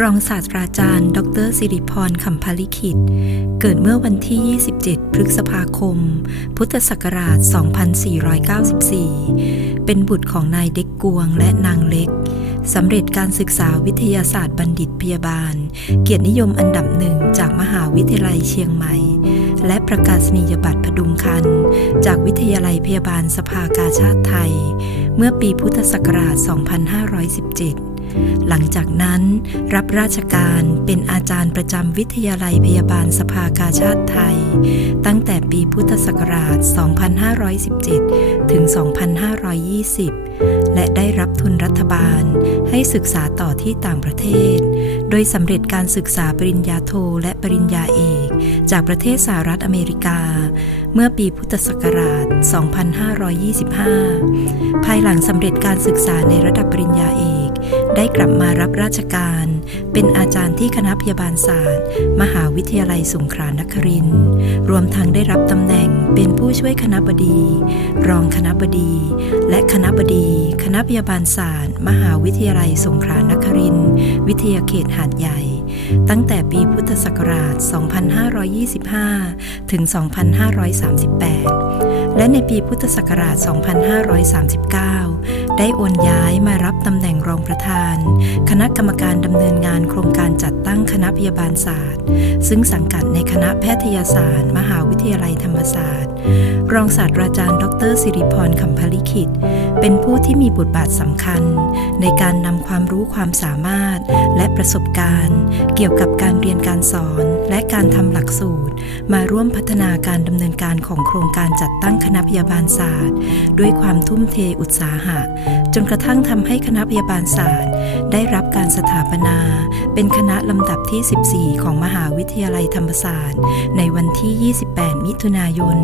รองศาสตราจารย์ ดรสิริพรคำพาลิขิต เกิดเมื่อวันที่ 27 พฤษภาคม พุทธศักราช 2494 เป็นบุตรของนายเด็กกวงและนางเล็ก สำเร็จการศึกษาวิทยาศาสตร์บัณฑิตพยาบาล เกียรตินิยมอันดับหนึ่งจากมหาวิทยาลัยเชียงใหม่ และประกาศนียบัตรพดุงคัน จากวิทยาลัยพยาบาลสภากาชาติไทย เมื่อปีพุทธศักราช 2517 หลังจากนั้นรับราชการเป็นอาจารย์ประจำวิทยาลัยพยาบาลสภากาชาติไทย ตั้งแต่ปีพุทธศักราช 2517 ถึง 2520 และได้รับทุนรัฐบาลให้ศึกษาต่อที่ต่างประเทศ โดยสำเร็จการศึกษาปริญญาโทและปริญญาเอก จากประเทศสหรัฐอเมริกา เมื่อปีพุทธศักราช 2525 ภายหลังสำเร็จการศึกษาในระดับปริญญาเอก ได้กลับมารับราชการ เป็นอาจารย์ที่คณะพยาบาลศาสตร์ มหาวิทยาลัยสงขลานครินทร์รวมทั้งได้รับตำแหน่งเป็นผู้ช่วยคณะบดี รองคณะบดี และคณะบดี คณะพยาบาลศาสตร์ มหาวิทยาลัยสงขลานครินทร์วิทยาเขตหาดใหญ่ ตั้งแต่ปีพุทธศักราช 2525 ถึง 2538 และในปีพุทธศักราช 2539 ได้โอนย้ายมารับตำแหน่งรองประธาน คณะกรรมการดำเนินงานโครงการจัดตั้งคณะพยาบาลศาสตร์ ซึ่งสังกัดในคณะแพทยศาสตร์ มหาวิทยาลัยธรรมศาสตร์ รองศาสตราจารย์ ดรสิริพรคำพลิขิต เป็นผู้ที่มีบทบาทสำคัญ ในการนำความรู้ความสามารถ และประสบการณ์ เกี่ยวกับการเรียนการสอน และการทำหลักสูตร มาร่วมพัฒนาการดำเนินการของโครงการจัดตั้งคณะพยาบาลศาสตร์ ด้วยความทุ่มเทอุตสาหะ จนกระทั่งทำให้คณะพยาบาลศาสตร์ ได้รับการสถาปนา เป็นคณะลำดับที่ 14 ของมหาวิทยาลัยธรรมศาสตร์ ในวันที่ 28 มิถุนายน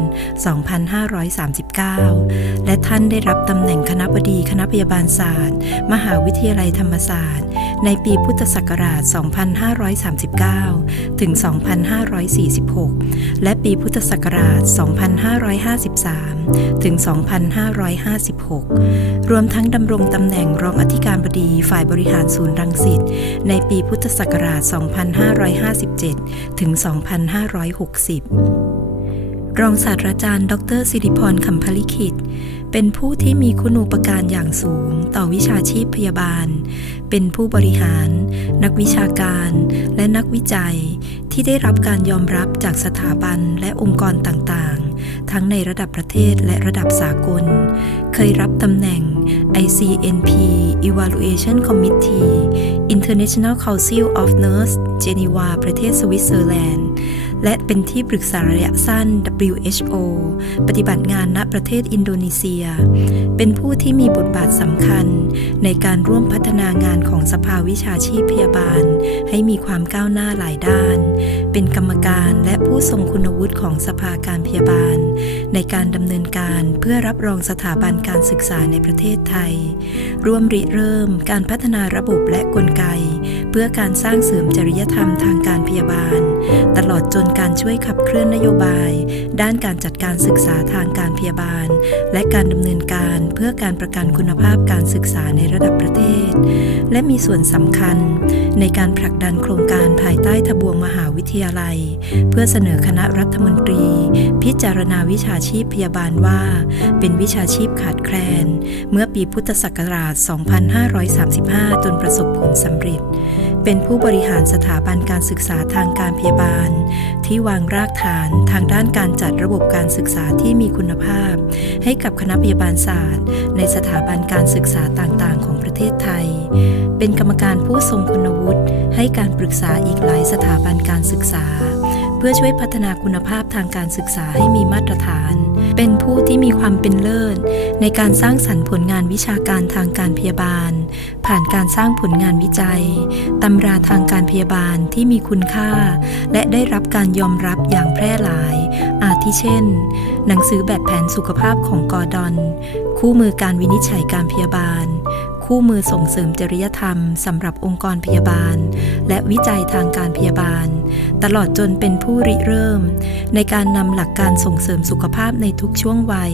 2539 และท่านได้รับตำแหน่งคณะบดีคณะพยาบาลศาสตร์ มหาวิทยาลัยธรรมศาสตร์ ในปีพุทธศักราช 2539 ถึง 2546 และปีพุทธศักราช 2553 ถึง 2556 รวมทั้งดำรงตำแหน่งรองอธิการบดีฝ่ายบริหารศูนย์รังสิตในปีพุทธศักราช 2557 ถึง 2560รองศาสตราจารย์ ดรสิริพรคำพลิขิต เป็นผู้ที่มีคุณูปการอย่างสูงต่อวิชาชีพพยาบาล เป็นผู้บริหาร นักวิชาการ และนักวิจัยที่ได้รับการยอมรับจากสถาบันและองค์กรต่าง ทั้งในระดับประเทศและระดับสากล เคยรับตำแหน่ง ICNP Evaluation Committee International Council of Nurse Geneva ประเทศสวิตเซอร์แลนด์ และเป็นที่ปรึกษาระยะสั้น WHO ปฏิบัติงานณประเทศอินโดนีเซีย เป็นผู้ที่มีบทบาทสำคัญ ในการร่วมพัฒนางานของสภาวิชาชีพพยาบาล ให้มีความก้าวหน้าหลายด้าน เป็นกรรมการและผู้ทรงคุณวุฒิของสภาการพยาบาล ในการดำเนินการเพื่อรับรองสถาบันการศึกษาในประเทศไทย ร่วมริเริ่มการพัฒนาระบบและกลไก เพื่อการสร้างเสริมจริยธรรมทางการพยาบาล ตลอดจนการช่วยขับเคลื่อนนโยบาย ด้านการจัดการศึกษาทางการพยาบาล และการดำเนินการเพื่อการประกันคุณภาพการศึกษาในระดับประเทศ และมีส่วนสำคัญ ในการผลักดันโครงการภายใต้ทบวงมหาวิทยาลัย เพื่อเสนอคณะรัฐมนตรี พิจารณาวิชาชีพพยาบาลว่า เป็นวิชาชีพขาดแคลน เมื่อปีพุทธศักราช 2535 จนประสบผลสำเร็จ เป็นผู้บริหารสถาบันการศึกษาทางการพยาบาล ที่วางรากฐานทางด้านการจัดระบบการศึกษาที่มีคุณภาพ ให้กับคณะพยาบาลศาสตร์ ในสถาบันการศึกษาต่างๆ ของประเทศไทย เป็นกรรมการผู้ทรงคุณวุฒิให้การปรึกษาอีกหลายสถาบันการศึกษา เพื่อช่วยพัฒนาคุณภาพทางการศึกษาให้มีมาตรฐาน เป็นผู้ที่มีความเป็นเลิศ ในการสร้างสรรค์ผลงานวิชาการทางการพยาบาล ผ่านการสร้างผลงานวิจัยตำราทางการพยาบาลที่มีคุณค่า และได้รับการยอมรับอย่างแพร่หลาย อาทิเช่น หนังสือแบบแผนสุขภาพของกอร์ดอน คู่มือการวินิจฉัยการพยาบาลคู่มือส่งเสริมจริยธรรมสำหรับองค์กรพยาบาล และวิจัยทางการพยาบาล ตลอดจนเป็นผู้ริเริ่ม ในการนำหลักการส่งเสริมสุขภาพในทุกช่วงวัย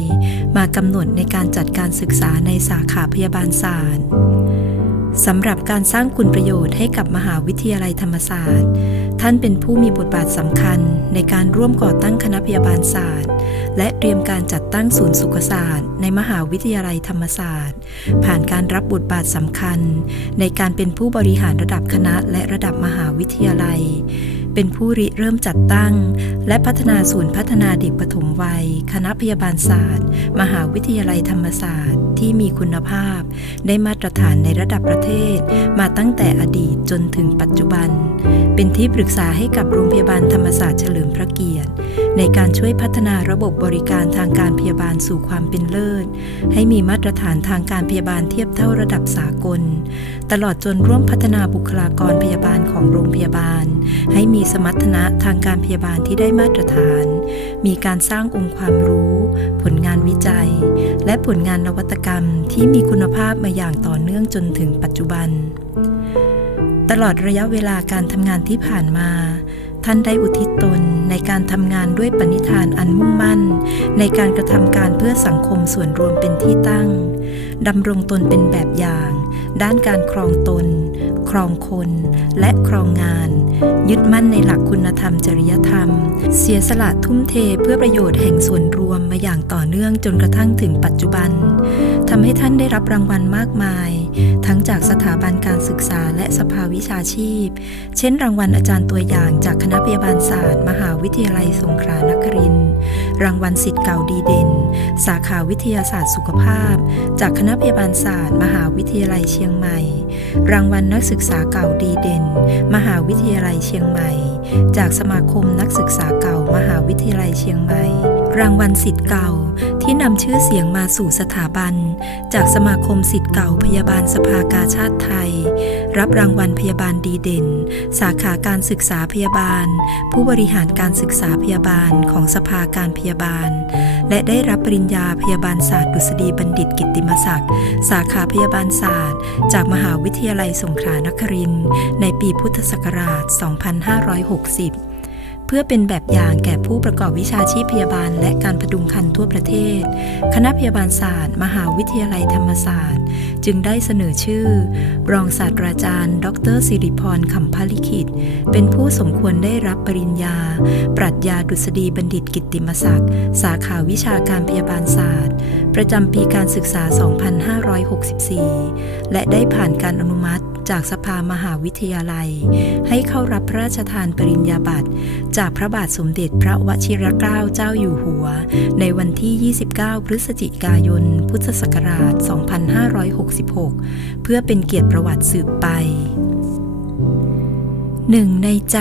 มากำหนดในการจัดการศึกษาในสาขาพยาบาลศาสตร์สำหรับการสร้างคุณประโยชน์ให้กับมหาวิทยาลัยธรรมศาสตร์ ท่านเป็นผู้มีบทบาทสำคัญในการร่วมก่อตั้งคณะพยาบาลศาสตร์ และเตรียมการจัดตั้งศูนย์สุขศาสตร์ ในมหาวิทยาลัยธรรมศาสตร์ ผ่านการรับบทบาทสำคัญ ในการเป็นผู้บริหารระดับคณะและระดับมหาวิทยาลัย เป็นผู้ริเริ่มจัดตั้ง และพัฒนาศูนย์พัฒนาเด็กปฐมวัย คณะพยาบาลศาสตร์ มหาวิทยาลัยธรรมศาสตร์ที่มีคุณภาพ ได้มาตรฐานในระดับประเทศ มาตั้งแต่อดีตจนถึงปัจจุบัน เป็นที่ปรึกษาให้กับโรงพยาบาลธรรมศาสตร์เฉลิมพระเกียรติ ในการช่วยพัฒนาระบบบริการทางการพยาบาลสู่ความเป็นเลิศ ให้มีมาตรฐานทางการพยาบาลเทียบเท่าระดับสากล ตลอดจนร่วมพัฒนาบุคลากรพยาบาลของโรงพยาบาล ให้มีสมรรถนะทางการพยาบาลที่ได้มาตรฐาน มีการสร้างองค์ความรู้ ผลงานวิจัย และผลงานนวัตกรรมที่มีคุณภาพมาอย่างต่อเนื่องจนถึงปัจจุบัน ตลอดระยะเวลาการทำงานที่ผ่านมา ท่านได้อุทิศตนในการทำงานด้วยปณิธานอันมุ่งมั่น ในการกระทำการเพื่อสังคมส่วนรวมเป็นที่ตั้งดำรงตนเป็นแบบอย่าง ด้านการครองตน ครองคน และครองงาน ยึดมั่นในหลักคุณธรรมจริยธรรม เสียสละทุ่มเทเพื่อประโยชน์แห่งส่วนรวมมาอย่างต่อเนื่องจนกระทั่งถึงปัจจุบัน ทำให้ท่านได้รับรางวัลมากมาย ทั้งจากสถาบันการศึกษาและสภาวิชาชีพ เช่น รางวัลอาจารย์ตัวอย่างจากคณะพยาบาลศาสตร์ มหาวิทยาลัยสงขลานครินทร์รางวัลสิทธิ์เก่าดีเด่น สาขาวิทยาศาสตร์สุขภาพ จากคณะพยาบาลศาสตร์ มหาวิทยาลัยเชียงใหม่ รางวัลนักศึกษาเก่าดีเด่น มหาวิทยาลัยเชียงใหม่ จากสมาคมนักศึกษาเก่ามหาวิทยาลัยเชียงใหม่ รางวัลสิทธิ์เก่า ที่นำชื่อเสียงมาสู่สถาบัน จากสมาคมสิทธิ์เก่าพยาบาลสภากาชาติไทย รับรางวัลพยาบาลดีเด่น สาขาการศึกษาพยาบาล ผู้บริหารการศึกษาพยาบาลของสภาการพยาบาล และได้รับปริญญาพยาบาลศาสตร์ดุษฎีบัณฑิตกิติมศักดิ์สาขาพยาบาลศาสตร์ จากมหาวิทยาลัยสงขลานครินทร์ในปีพุทธศักราช 2560 เพื่อเป็นแบบอย่างแก่ผู้ประกอบวิชาชีพพยาบาล และการพดุงคันทั่วประเทศ คณะพยาบาลศาสตร์ มหาวิทยาลัยธรรมศาสตร์ จึงได้เสนอชื่อ รองศาสตราจารย์ ดรสิริพรคำพลิขิต เป็นผู้สมควรได้รับปริญญา ปรัชญาดุษฎีบัณฑิตกิตติมศักดิ์ สาขาวิชาการพยาบาลศาสตร์ ประจำปีการศึกษา 2564 และได้ผ่านการอนุมัติจากสภามหาวิทยาลัย ให้เข้ารับพระราชทานปริญญาบัตรจากพระบาทสมเด็จพระวชิรเกล้าเจ้าอยู่หัว ในวันที่ 29 พฤศจิกายน พุทธศักราช 2566 เพื่อเป็นเกียรติประวัติสืบไปหนึ่งในใจ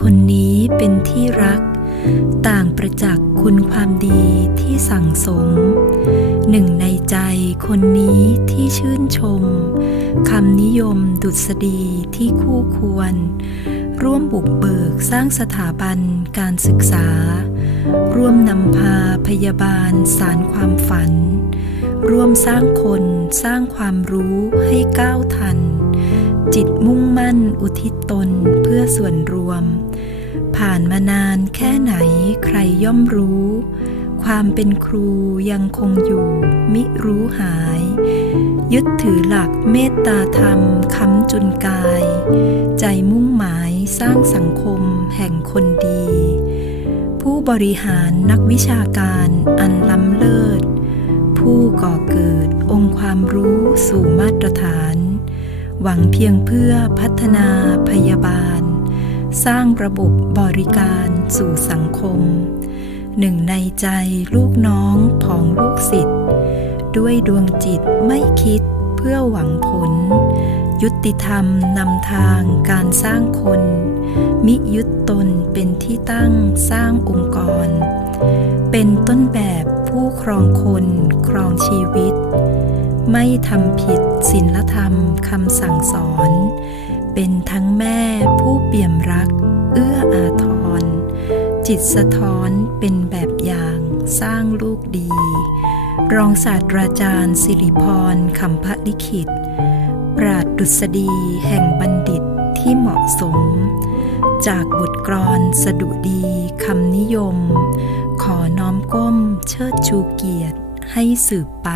คนนี้เป็นที่รัก ต่างประจักษ์คุณความดีที่สั่งสม หนึ่งในใจคนนี้ที่ชื่นชมคำนิยมดุษฎีที่คู่ควร ร่วมบุกเบิกสร้างสถาบันการศึกษา ร่วมนำพาพยาบาลสารความฝัน ร่วมสร้างคนสร้างความรู้ให้ก้าวทัน จิตมุ่งมั่นอุทิศตนเพื่อส่วนรวม ผ่านมานานแค่ไหนใครย่อมรู้ ความเป็นครูยังคงอยู่มิรู้หาย ยึดถือหลักเมตตาธรรมค้ำจุนกาย ใจมุ่งหมายสร้างสังคมแห่งคนดี ผู้บริหารนักวิชาการอันล้ำเลิศ ผู้ก่อเกิดองค์ความรู้สู่มาตรฐาน หวังเพียงเพื่อพัฒนาพยาบาล สร้างระบบบริการสู่สังคม หนึ่งในใจลูกน้องผองลูกศิษย์ ด้วยดวงจิตไม่คิดเพื่อหวังผล ยุติธรรมนำทางการสร้างคน มิยึดตนเป็นที่ตั้งสร้างองค์กร เป็นต้นแบบผู้ครองคนครองชีวิต ไม่ทำผิดศีลธรรมคำสั่งสอน เป็นทั้งแม่ผู้เปี่ยมรัก เอื้ออาทร จิตสะท้อนเป็นแบบอย่างสร้างลูกดี รองศาสตราจารย์สิริพรคำพระลิขิต ปราดดุษฎีแห่งบัณฑิตที่เหมาะสม จากบทกรอนสดุดีคำนิยม ขอน้อมก้มเชิดชูเกียรติให้สืบไป